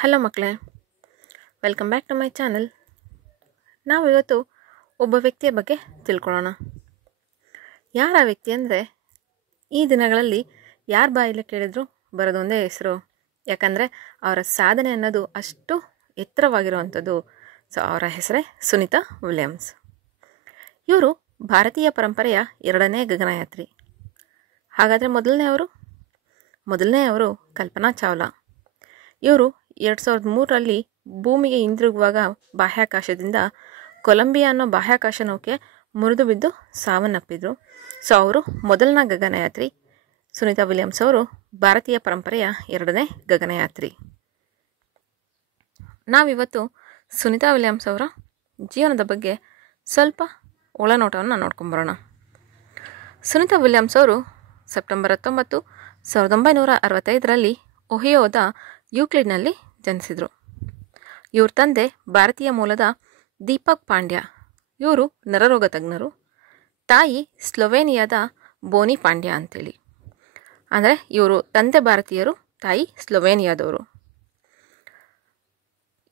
Hello ಮಕ್ಕಳೇ, welcome back to my channel. ನಾವು ಇವತ್ತು ಒಬ್ಬ ವ್ಯಕ್ತಿಯ ಬಗ್ಗೆ ತಿಳ್ಕೊಳ್ಳೋಣ. ಯಾರ ವ್ಯಕ್ತಿ ಅಂದರೆ, ಈ ದಿನಗಳಲ್ಲಿ ಯಾರ ಬಾಯಲ್ಲಿ ಕೇಳಿದ್ರು ಬರೋದು ಒಂದೇ ಹೆಸರು. ಯಾಕಂದರೆ ಅವರ ಸಾಧನೆ ಅನ್ನೋದು ಅಷ್ಟು ಎತ್ತರವಾಗಿರುವಂಥದ್ದು. ಸೊ ಅವರ ಹೆಸರೇ ಸುನಿತಾ ವಿಲಿಯಮ್ಸ್. ಇವರು ಭಾರತೀಯ ಪರಂಪರೆಯ 2ನೇ ಗಗನಯಾತ್ರಿ. ಹಾಗಾದರೆ ಮೊದಲನೆಯವರು ಕಲ್ಪನಾ ಚಾವ್ಲಾ. ಇವರು 2003ರಲ್ಲಿ ಭೂಮಿಗೆ ಹಿಂದಿರುಗುವಾಗ ಬಾಹ್ಯಾಕಾಶದಿಂದ ಕೊಲಂಬಿಯಾ ಅನ್ನೋ ಬಾಹ್ಯಾಕಾಶ ನೌಕೆ ಮುರಿದು ಬಿದ್ದು ಸಾವನ್ನಪ್ಪಿದ್ರು. ಸೊ ಅವರು ಮೊದಲನೇ ಗಗನಯಾತ್ರಿ. ಸುನಿತಾ ವಿಲಿಯಮ್ಸ್ ಅವರು ಭಾರತೀಯ ಪರಂಪರೆಯ 2ನೇ ಗಗನಯಾತ್ರಿ. ನಾವಿವತ್ತು ಸುನಿತಾ ವಿಲಿಯಮ್ಸ್ ಅವರ ಜೀವನದ ಬಗ್ಗೆ ಸ್ವಲ್ಪ ಒಳನೋಟವನ್ನು ನೋಡ್ಕೊಂಬರೋಣ. ಸುನಿತಾ ವಿಲಿಯಮ್ಸ್ ಅವರು ಸೆಪ್ಟೆಂಬರ್ 19, 1965ರಲ್ಲಿ ಒಹಿಯೋದ ಯೂಕ್ಲಿಡ್ನಲ್ಲಿ ಜನಿಸಿದರು. ಇವ್ರ ತಂದೆ ಭಾರತೀಯ ಮೂಲದ ದೀಪಕ್ ಪಾಂಡ್ಯ. ಇವರು ನರರೋಗ ತಜ್ಞರು. ತಾಯಿ ಸ್ಲೊವೇನಿಯಾದ ಬೋನಿ ಪಾಂಡ್ಯ ಅಂತೇಳಿ. ಅಂದರೆ ಇವರು ತಂದೆ ಭಾರತೀಯರು, ತಾಯಿ ಸ್ಲೊವೇನಿಯಾದವರು.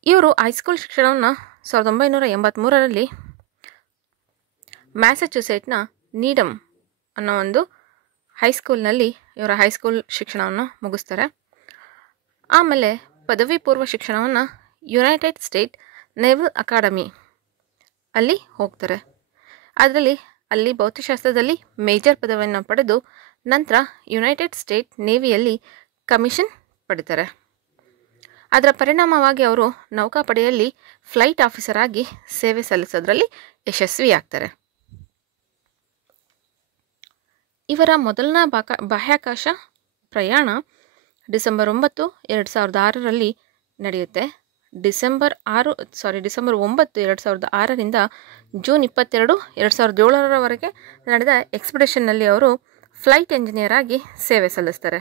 ಇವರು ಹೈಸ್ಕೂಲ್ ಶಿಕ್ಷಣವನ್ನು 1983ರಲ್ಲಿ ಮ್ಯಾಸಚ್ಯುಸೆಟ್ಸ್ನ ನೀಡಮ್ ಅನ್ನೋ ಒಂದು ಹೈಸ್ಕೂಲ್ನಲ್ಲಿ ಇವರ ಹೈಸ್ಕೂಲ್ ಶಿಕ್ಷಣವನ್ನು ಮುಗಿಸ್ತಾರೆ. ಆಮೇಲೆ ಪದವಿ ಪೂರ್ವ ಶಿಕ್ಷಣವನ್ನು ಯುನೈಟೆಡ್ ಸ್ಟೇಟ್ ನೇವಲ್ ಅಕಾಡೆಮಿ ಅಲ್ಲಿ ಹೋಗ್ತಾರೆ. ಅಲ್ಲಿ ಭೌತಶಾಸ್ತ್ರದಲ್ಲಿ ಮೇಜರ್ ಪದವಿಯನ್ನು ಪಡೆದು ನಂತರ ಯುನೈಟೆಡ್ ಸ್ಟೇಟ್ ನೇವಿಯಲ್ಲಿ ಕಮಿಷನ್ ಪಡಿತಾರೆ. ಅದರ ಪರಿಣಾಮವಾಗಿ ಅವರು ನೌಕಾಪಡೆಯಲ್ಲಿ ಫ್ಲೈಟ್ ಆಫೀಸರ್ ಆಗಿ ಸೇವೆ ಸಲ್ಲಿಸೋದ್ರಲ್ಲಿ ಯಶಸ್ವಿಯಾಗ್ತಾರೆ. ಇವರ ಮೊದಲನೇ ಬಾಹ್ಯಾಕಾಶ ಪ್ರಯಾಣ ಡಿಸೆಂಬರ್ 9, 2006ರಲ್ಲಿ ನಡೆಯುತ್ತೆ. ಡಿಸೆಂಬರ್ 9, 2006ರಿಂದ ಜೂನ್ 22, 2007ರವರೆಗೆ ನಡೆದ ಎಕ್ಸ್ಪಿಡಿಷನ್ನಲ್ಲಿ ಅವರು ಫ್ಲೈಟ್ ಎಂಜಿನಿಯರ್ ಆಗಿ ಸೇವೆ ಸಲ್ಲಿಸ್ತಾರೆ.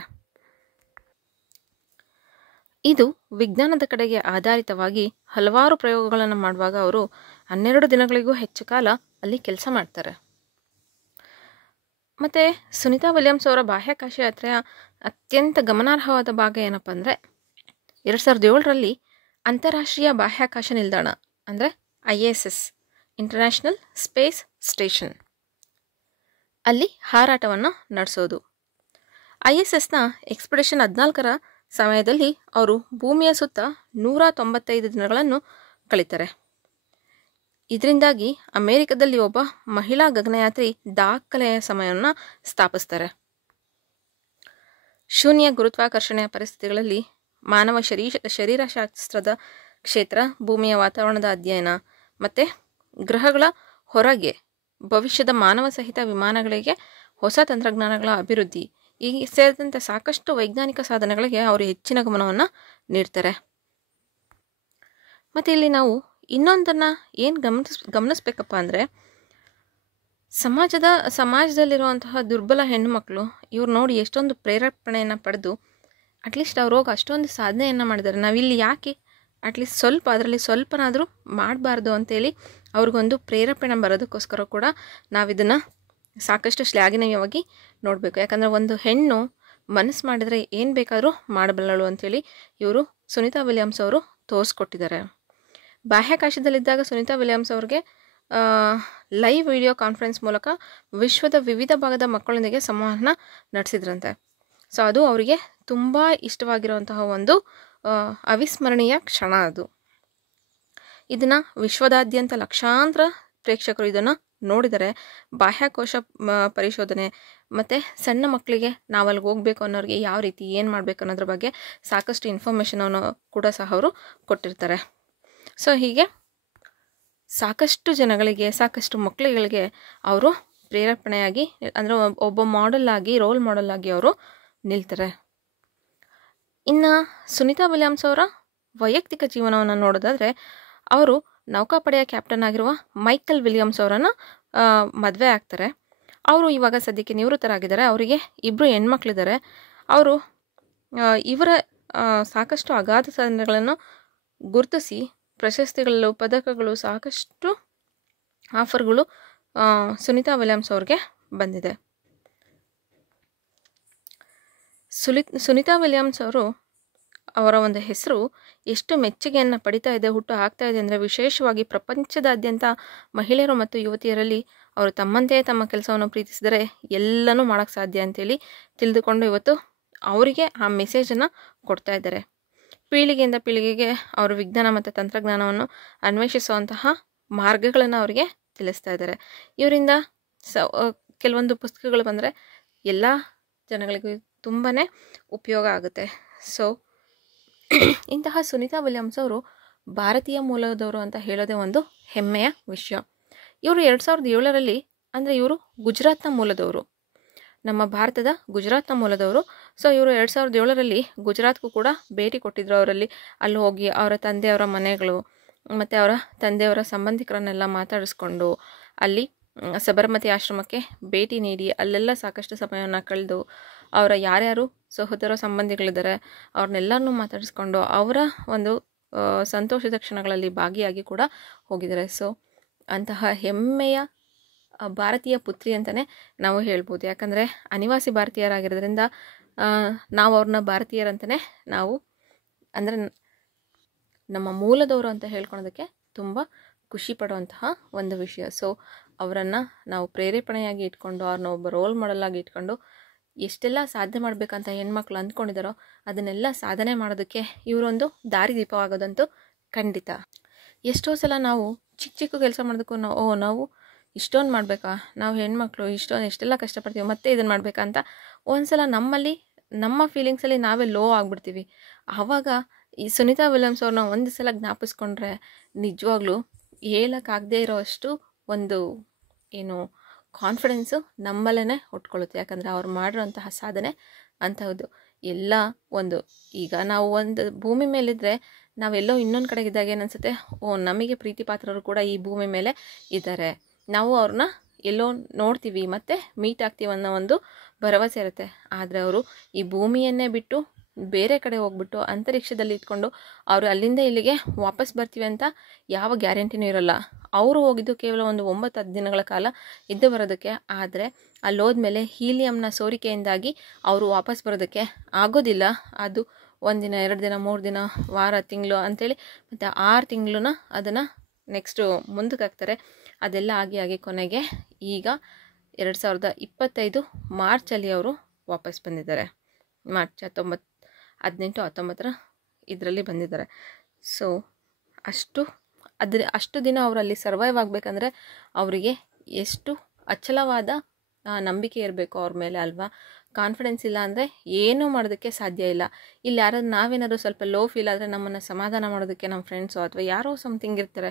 ಇದು ವಿಜ್ಞಾನದ ಕಡೆಗೆ ಆಧಾರಿತವಾಗಿ ಹಲವಾರು ಪ್ರಯೋಗಗಳನ್ನು ಮಾಡುವಾಗ ಅವರು 12 ದಿನಗಳಿಗೂ ಹೆಚ್ಚು ಕಾಲ ಅಲ್ಲಿ ಕೆಲಸ ಮಾಡ್ತಾರೆ. ಮತ್ತು ಸುನಿತಾ ವಿಲಿಯಮ್ಸ್ ಅವರ ಬಾಹ್ಯಾಕಾಶ ಯಾತ್ರೆಯ ಅತ್ಯಂತ ಗಮನಾರ್ಹವಾದ ಭಾಗ ಏನಪ್ಪ ಅಂದರೆ, 2007ರಲ್ಲಿ ಅಂತಾರಾಷ್ಟ್ರೀಯ ಬಾಹ್ಯಾಕಾಶ ನಿಲ್ದಾಣ ಅಂದರೆ ISS ಇಂಟರ್ನ್ಯಾಷನಲ್ ಸ್ಪೇಸ್ ಸ್ಟೇಷನ್ ಅಲ್ಲಿ ಹಾರಾಟವನ್ನು ನಡೆಸೋದು. ISSನ ಎಕ್ಸ್ಪಿಡಿಷನ್ 14ರ ಸಮಯದಲ್ಲಿ ಅವರು ಭೂಮಿಯ ಸುತ್ತ 195 ದಿನಗಳನ್ನು ಕಳೀತಾರೆ. ಇದರಿಂದಾಗಿ ಅಮೆರಿಕದಲ್ಲಿ ಒಬ್ಬ ಮಹಿಳಾ ಗಗನಯಾತ್ರಿ ದಾಖಲೆಯ ಸಮಯವನ್ನು ಸ್ಥಾಪಿಸ್ತಾರೆ. ಶೂನ್ಯ ಗುರುತ್ವಾಕರ್ಷಣೆಯ ಪರಿಸ್ಥಿತಿಗಳಲ್ಲಿ ಮಾನವ ಶರೀರಶಾಸ್ತ್ರದ ಕ್ಷೇತ್ರ, ಭೂಮಿಯ ವಾತಾವರಣದ ಅಧ್ಯಯನ ಮತ್ತು ಗ್ರಹಗಳ ಹೊರಗೆ ಭವಿಷ್ಯದ ಮಾನವ ಸಹಿತ ವಿಮಾನಗಳಿಗೆ ಹೊಸ ತಂತ್ರಜ್ಞಾನಗಳ ಅಭಿವೃದ್ಧಿ ಈಗ ಸೇರಿದಂತೆ ಸಾಕಷ್ಟು ವೈಜ್ಞಾನಿಕ ಸಾಧನೆಗಳಿಗೆ ಅವರು ಹೆಚ್ಚಿನ ಗಮನವನ್ನು ನೀಡ್ತಾರೆ. ಮತ್ತು ಇಲ್ಲಿ ನಾವು ಇನ್ನೊಂದನ್ನು ಏನು ಗಮನಿಸ್ಬೇಕಪ್ಪ ಅಂದರೆ, ಸಮಾಜದಲ್ಲಿರುವಂತಹ ದುರ್ಬಲ ಹೆಣ್ಣುಮಕ್ಕಳು ಇವ್ರು ನೋಡಿ ಎಷ್ಟೊಂದು ಪ್ರೇರೇಪಣೆಯನ್ನು ಪಡೆದು ಅಟ್ಲೀಸ್ಟ್ ಅವ್ರು ಹೋಗಿ ಅಷ್ಟೊಂದು ಸಾಧನೆಯನ್ನು ಮಾಡಿದ್ದಾರೆ. ನಾವಿಲ್ಲಿ ಯಾಕೆ ಅಟ್ಲೀಸ್ಟ್ ಅದರಲ್ಲಿ ಸ್ವಲ್ಪನಾದರೂ ಮಾಡಬಾರ್ದು ಅಂತೇಳಿ ಅವ್ರಿಗೊಂದು ಪ್ರೇರೇಪಣೆ ಬರೋದಕ್ಕೋಸ್ಕರ ಕೂಡ ನಾವಿದನ್ನು ಸಾಕಷ್ಟು ಶ್ಲಾಘನೀಯವಾಗಿ ನೋಡಬೇಕು. ಯಾಕಂದರೆ ಒಂದು ಹೆಣ್ಣು ಮನಸ್ಸು ಮಾಡಿದರೆ ಏನು ಬೇಕಾದರೂ ಮಾಡಬಲ್ಲಳು ಅಂಥೇಳಿ ಇವರು ಸುನಿತಾ ವಿಲಿಯಮ್ಸ್ ಅವರು ತೋರಿಸ್ಕೊಟ್ಟಿದ್ದಾರೆ. ಬಾಹ್ಯಾಕಾಶದಲ್ಲಿದ್ದಾಗ ಸುನಿತಾ ವಿಲಿಯಮ್ಸ್ ಅವ್ರಿಗೆ ಲೈವ್ ವಿಡಿಯೋ ಕಾನ್ಫರೆನ್ಸ್ ಮೂಲಕ ವಿಶ್ವದ ವಿವಿಧ ಭಾಗದ ಮಕ್ಕಳೊಂದಿಗೆ ಸಂವಹನ ನಡೆಸಿದ್ರಂತೆ. ಸೊ ಅದು ಅವರಿಗೆ ತುಂಬ ಇಷ್ಟವಾಗಿರುವಂತಹ ಒಂದು ಅವಿಸ್ಮರಣೀಯ ಕ್ಷಣ ಅದು. ಇದನ್ನು ವಿಶ್ವದಾದ್ಯಂತ ಲಕ್ಷಾಂತರ ಪ್ರೇಕ್ಷಕರು ಇದನ್ನು ನೋಡಿದರೆ ಬಾಹ್ಯಾಕಾಶ ಪರಿಶೋಧನೆ ಮತ್ತು ಸಣ್ಣ ಮಕ್ಕಳಿಗೆ ನಾವಲ್ಲಿಗೆ ಹೋಗಬೇಕು ಅನ್ನೋರಿಗೆ ಯಾವ ರೀತಿ ಏನು ಮಾಡಬೇಕು ಅನ್ನೋದ್ರ ಬಗ್ಗೆ ಸಾಕಷ್ಟು ಇನ್ಫಾರ್ಮೇಷನನ್ನು ಕೂಡ ಸಹ ಅವರು ಕೊಟ್ಟಿರ್ತಾರೆ. ಸೊ ಹೀಗೆ ಸಾಕಷ್ಟು ಜನಗಳಿಗೆ, ಸಾಕಷ್ಟು ಮಕ್ಕಳುಗಳಿಗೆ ಅವರು ಪ್ರೇರೇಪಣೆಯಾಗಿ, ಅಂದರೆ ಒಬ್ಬ ರೋಲ್ ಮಾಡೆಲ್ ಆಗಿ ಅವರು ನಿಲ್ತಾರೆ. ಇನ್ನು ಸುನಿತಾ ವಿಲಿಯಮ್ಸ್ ಅವರ ವೈಯಕ್ತಿಕ ಜೀವನವನ್ನು ನೋಡೋದಾದರೆ, ಅವರು ನೌಕಾಪಡೆಯ ಕ್ಯಾಪ್ಟನ್ ಆಗಿರುವ ಮೈಕಲ್ ವಿಲಿಯಮ್ಸ್ ಅವರನ್ನು ಮದುವೆ ಆಗ್ತಾರೆ. ಅವರು ಇವಾಗ ಸದ್ಯಕ್ಕೆ ನಿವೃತ್ತರಾಗಿದ್ದಾರೆ. ಅವರಿಗೆ 2 ಹೆಣ್ಮಕ್ಳಿದ್ದಾರೆ. ಅವರು ಇವರ ಸಾಕಷ್ಟು ಅಗಾಧ ಸಾಧನೆಗಳನ್ನು ಗುರುತಿಸಿ ಪ್ರಶಸ್ತಿಗಳು, ಪದಕಗಳು, ಸಾಕಷ್ಟು ಆಫರ್ಗಳು ಸುನಿತಾ ವಿಲಿಯಮ್ಸ್ ಅವ್ರಿಗೆ ಬಂದಿದೆ. ಸುನಿತಾ ವಿಲಿಯಮ್ಸ್ ಅವರು ಅವರ ಒಂದು ಹೆಸರು ಎಷ್ಟು ಮೆಚ್ಚುಗೆಯನ್ನು ಪಡಿತಾ ಇದೆ, ಹುಟ್ಟು ಹಾಕ್ತಾ ಇದೆ ಅಂದರೆ ವಿಶೇಷವಾಗಿ ಪ್ರಪಂಚದಾದ್ಯಂತ ಮಹಿಳೆಯರು ಮತ್ತು ಯುವತಿಯರಲ್ಲಿ ಅವರು ತಮ್ಮಂತೆಯೇ ತಮ್ಮ ಕೆಲಸವನ್ನು ಪ್ರೀತಿಸಿದರೆ ಎಲ್ಲನೂ ಮಾಡೋಕ್ಕೆ ಸಾಧ್ಯ ಅಂತೇಳಿ ತಿಳಿದುಕೊಂಡು ಇವತ್ತು ಅವರಿಗೆ ಆ ಮೆಸೇಜನ್ನು ಕೊಡ್ತಾ ಇದ್ದಾರೆ. ಪೀಳಿಗೆಯಿಂದ ಪೀಳಿಗೆಗೆ ಅವರು ವಿಜ್ಞಾನ ಮತ್ತು ತಂತ್ರಜ್ಞಾನವನ್ನು ಅನ್ವೇಷಿಸುವಂತಹ ಮಾರ್ಗಗಳನ್ನು ಅವರಿಗೆ ತಿಳಿಸ್ತಾ ಇದ್ದಾರೆ. ಇವರಿಂದ ಕೆಲವೊಂದು ಪುಸ್ತಕಗಳು ಬಂದರೆ ಎಲ್ಲ ಜನಗಳಿಗೂ ತುಂಬಾ ಉಪಯೋಗ ಆಗುತ್ತೆ. ಸೊ ಇಂತಹ ಸುನೀತಾ ವಿಲಿಯಮ್ಸ್ ಅವರು ಭಾರತೀಯ ಮೂಲದವರು ಅಂತ ಹೇಳೋದೇ ಒಂದು ಹೆಮ್ಮೆಯ ವಿಷಯ. ಇವರು 2007ರಲ್ಲಿ ಅಂದರೆ ಇವರು ಗುಜರಾತ್ನ ಮೂಲದವರು, ನಮ್ಮ ಭಾರತದ ಗುಜರಾತ್ನ ಮೂಲದವರು. ಸೊ ಇವರು 2007ರಲ್ಲಿ ಗುಜರಾತ್ಗೂ ಕೂಡ ಭೇಟಿ ಕೊಟ್ಟಿದ್ದರು. ಅವರಲ್ಲಿ ಅಲ್ಲಿ ಹೋಗಿ ಅವರ ತಂದೆಯವರ ಮನೆಗಳು ಮತ್ತು ಅವರ ತಂದೆಯವರ ಸಂಬಂಧಿಕರನ್ನೆಲ್ಲ ಮಾತಾಡಿಸ್ಕೊಂಡು ಅಲ್ಲಿ ಸಬರಮತಿ ಆಶ್ರಮಕ್ಕೆ ಭೇಟಿ ನೀಡಿ ಅಲ್ಲೆಲ್ಲ ಸಾಕಷ್ಟು ಸಮಯವನ್ನು ಕಳೆದು ಅವರ ಯಾರ್ಯಾರು ಸಹೋದರ ಸಂಬಂಧಿಗಳಿದ್ದಾರೆ ಅವ್ರನ್ನೆಲ್ಲರನ್ನೂ ಮಾತಾಡಿಸ್ಕೊಂಡು ಅವರ ಒಂದು ಸಂತೋಷದ ಕ್ಷಣಗಳಲ್ಲಿ ಭಾಗಿಯಾಗಿ ಕೂಡ ಹೋಗಿದ್ದಾರೆ. ಸೊ ಅಂತಹ ಹೆಮ್ಮೆಯ ಭಾರತೀಯ ಪುತ್ರಿ ಅಂತಲೇ ನಾವು ಹೇಳ್ಬೋದು. ಯಾಕಂದರೆ ಅನಿವಾಸಿ ಭಾರತೀಯರಾಗಿರೋದ್ರಿಂದ ನಾವು ಅವ್ರನ್ನ ಭಾರತೀಯರಂತಲೇ ನಾವು ಅಂದರೆ ನಮ್ಮ ಮೂಲದವರು ಅಂತ ಹೇಳ್ಕೊಳೋದಕ್ಕೆ ತುಂಬ ಖುಷಿ ಪಡುವಂತಹ ಒಂದು ವಿಷಯ. ಸೊ ಅವರನ್ನು ನಾವು ಪ್ರೇರೇಪಣೆಯಾಗಿ ಇಟ್ಕೊಂಡು ಅವ್ರನ್ನ ಒಬ್ಬ ರೋಲ್ ಮಾಡೆಲಾಗಿ ಇಟ್ಕೊಂಡು ಎಷ್ಟೆಲ್ಲ ಸಾಧನೆ ಮಾಡಬೇಕಂತ ಹೆಣ್ಮಕ್ಳು ಅಂದ್ಕೊಂಡಿದ್ದಾರೋ ಅದನ್ನೆಲ್ಲ ಸಾಧನೆ ಮಾಡೋದಕ್ಕೆ ಇವರೊಂದು ದಾರಿದೀಪವಾಗೋದಂತೂ ಖಂಡಿತ. ಎಷ್ಟೋ ಸಲ ನಾವು ಚಿಕ್ಕ ಚಿಕ್ಕ ಕೆಲಸ ಮಾಡೋದಕ್ಕೂ ನಾವು ಇಷ್ಟೊಂದು ಮಾಡಬೇಕಾ, ನಾವು ಹೆಣ್ಮಕ್ಳು ಎಷ್ಟೆಲ್ಲ ಕಷ್ಟಪಡ್ತೀವಿ ಮತ್ತೆ ಇದನ್ನು ಮಾಡಬೇಕಾ ಅಂತ ಒಂದು ಸಲ ನಮ್ಮ ಫೀಲಿಂಗ್ಸಲ್ಲಿ ನಾವೇ ಲೋ ಆಗಿಬಿಡ್ತೀವಿ. ಆವಾಗ ಈ ಸುನೀತಾ ವಿಲಿಯಮ್ಸ್ ಅವ್ರನ್ನ ಒಂದು ಸಲ ಜ್ಞಾಪಿಸ್ಕೊಂಡ್ರೆ ನಿಜವಾಗ್ಲೂ ಹೇಳೋಕ್ಕಾಗದೇ ಇರೋ ಅಷ್ಟು ಒಂದು ಕಾನ್ಫಿಡೆನ್ಸು ನಮ್ಮಲ್ಲೇ ಹುಟ್ಕೊಳ್ಳುತ್ತೆ. ಯಾಕಂದರೆ ಅವ್ರು ಮಾಡಿರೋಂತಹ ಸಾಧನೆ ಅಂತಹದ್ದು ಎಲ್ಲ ಈಗ ನಾವು ಒಂದು ಭೂಮಿ ಮೇಲಿದ್ದರೆ ನಾವೆಲ್ಲೋ ಇನ್ನೊಂದು ಕಡೆಗಿದ್ದಾಗ ಏನನ್ಸುತ್ತೆ, ನಮಗೆ ಪ್ರೀತಿ ಪಾತ್ರರು ಕೂಡ ಈ ಭೂಮಿ ಮೇಲೆ ಇದ್ದಾರೆ, ನಾವು ಅವ್ರನ್ನ ಎಲ್ಲೋ ನೋಡ್ತೀವಿ ಮತ್ತು ಮೀಟ್ ಆಗ್ತೀವಿ ಅನ್ನೋ ಒಂದು ಭರವಸೆ ಇರುತ್ತೆ. ಆದರೆ ಅವರು ಈ ಭೂಮಿಯನ್ನೇ ಬಿಟ್ಟು ಬೇರೆ ಕಡೆ ಹೋಗ್ಬಿಟ್ಟು ಅಂತರಿಕ್ಷದಲ್ಲಿ ಇಟ್ಕೊಂಡು ಅವರು ಅಲ್ಲಿಂದ ಇಲ್ಲಿಗೆ ವಾಪಸ್ ಬರ್ತೀವಿ ಅಂತ ಯಾವ ಗ್ಯಾರಂಟಿನೂ ಇರೋಲ್ಲ. ಅವರು ಹೋಗಿದ್ದು ಕೇವಲ ಒಂದು 9-10 ದಿನಗಳ ಕಾಲ ಇದ್ದು ಬರೋದಕ್ಕೆ. ಆದರೆ ಅಲ್ಲಿ ಹೋದ್ಮೇಲೆ ಹೀಲಿಯಂನ ಸೋರಿಕೆಯಿಂದಾಗಿ ಅವರು ವಾಪಸ್ ಬರೋದಕ್ಕೆ ಆಗೋದಿಲ್ಲ. ಅದು 1 ದಿನ 2 ದಿನ 3 ದಿನ ವಾರ ತಿಂಗಳು ಅಂಥೇಳಿ ಮತ್ತು 6 ತಿಂಗಳನ್ನ ಅದನ್ನು ನೆಕ್ಸ್ಟು ಮುಂದಕ್ಕೆ ಹಾಕ್ತಾರೆ. ಅದೆಲ್ಲ ಆಗಿ ಕೊನೆಗೆ ಈಗ 2025 ಮಾರ್ಚಲ್ಲಿ ಅವರು ವಾಪಸ್ ಬಂದಿದ್ದಾರೆ. ಮಾರ್ಚ್ 18-19 ಇದರಲ್ಲಿ ಬಂದಿದ್ದಾರೆ. ಸೊ ಅಷ್ಟು ದಿನ ಅವರಲ್ಲಿ ಸರ್ವೈವ್ ಆಗಬೇಕಂದ್ರೆ ಅವರಿಗೆ ಎಷ್ಟು ಅಚಲವಾದ ನಂಬಿಕೆ ಇರಬೇಕು ಅವ್ರ ಮೇಲೆ ಅಲ್ವಾ. ಕಾನ್ಫಿಡೆನ್ಸ್ ಇಲ್ಲ ಅಂದರೆ ಏನೂ ಮಾಡೋದಕ್ಕೆ ಸಾಧ್ಯ ಇಲ್ಲ. ಇಲ್ಲಿ ನಾವೇನಾದರೂ ಸ್ವಲ್ಪ ಲೋ ಫೀಲ್ ಆದರೆ ನಮ್ಮನ್ನು ಸಮಾಧಾನ ಮಾಡೋದಕ್ಕೆ ನಮ್ಮ ಫ್ರೆಂಡ್ಸು ಅಥವಾ ಯಾರೋ ಸಮಥಿಂಗ್ ಇರ್ತಾರೆ.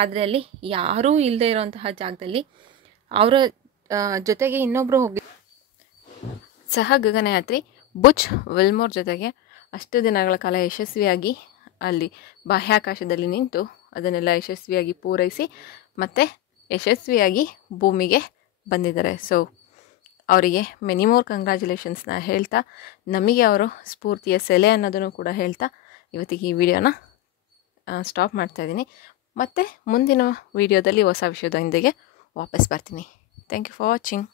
ಆದರೆ ಅಲ್ಲಿ ಯಾರೂ ಇಲ್ಲದೆ ಇರೋಂತಹ ಜಾಗದಲ್ಲಿ ಅವರ ಜೊತೆಗೆ ಇನ್ನೊಬ್ಬರು ಹೋಗಿ ಸಹ ಗಗನಯಾತ್ರಿ ಬುಚ್ ವಿಲ್ಮೋರ್ ಜೊತೆಗೆ ಅಷ್ಟು ದಿನಗಳ ಕಾಲ ಯಶಸ್ವಿಯಾಗಿ ಅಲ್ಲಿ ಬಾಹ್ಯಾಕಾಶದಲ್ಲಿ ನಿಂತು ಅದನ್ನೆಲ್ಲ ಯಶಸ್ವಿಯಾಗಿ ಪೂರೈಸಿ ಮತ್ತು ಯಶಸ್ವಿಯಾಗಿ ಭೂಮಿಗೆ ಬಂದಿದ್ದಾರೆ. ಸೊ ಅವರಿಗೆ ಮೆನಿ ಮೋರ್ ಕಂಗ್ರ್ಯಾಚುಲೇಷನ್ಸ್ನ ಹೇಳ್ತಾ, ನಮಗೆ ಅವರು ಸ್ಫೂರ್ತಿಯ ಸೆಲೆ ಅನ್ನೋದನ್ನು ಕೂಡ ಹೇಳ್ತಾ ಇವತ್ತಿಗೆ ಈ ವಿಡಿಯೋನ ಸ್ಟಾಪ್ ಮಾಡ್ತಾಯಿದ್ದೀನಿ. ಮತ್ತು ಮುಂದಿನ ವಿಡಿಯೋದಲ್ಲಿ ಹೊಸ ವಿಷಯದೊಂದಿಗೆ ವಾಪಸ್ ಬರ್ತೀನಿ. Thank you for watching.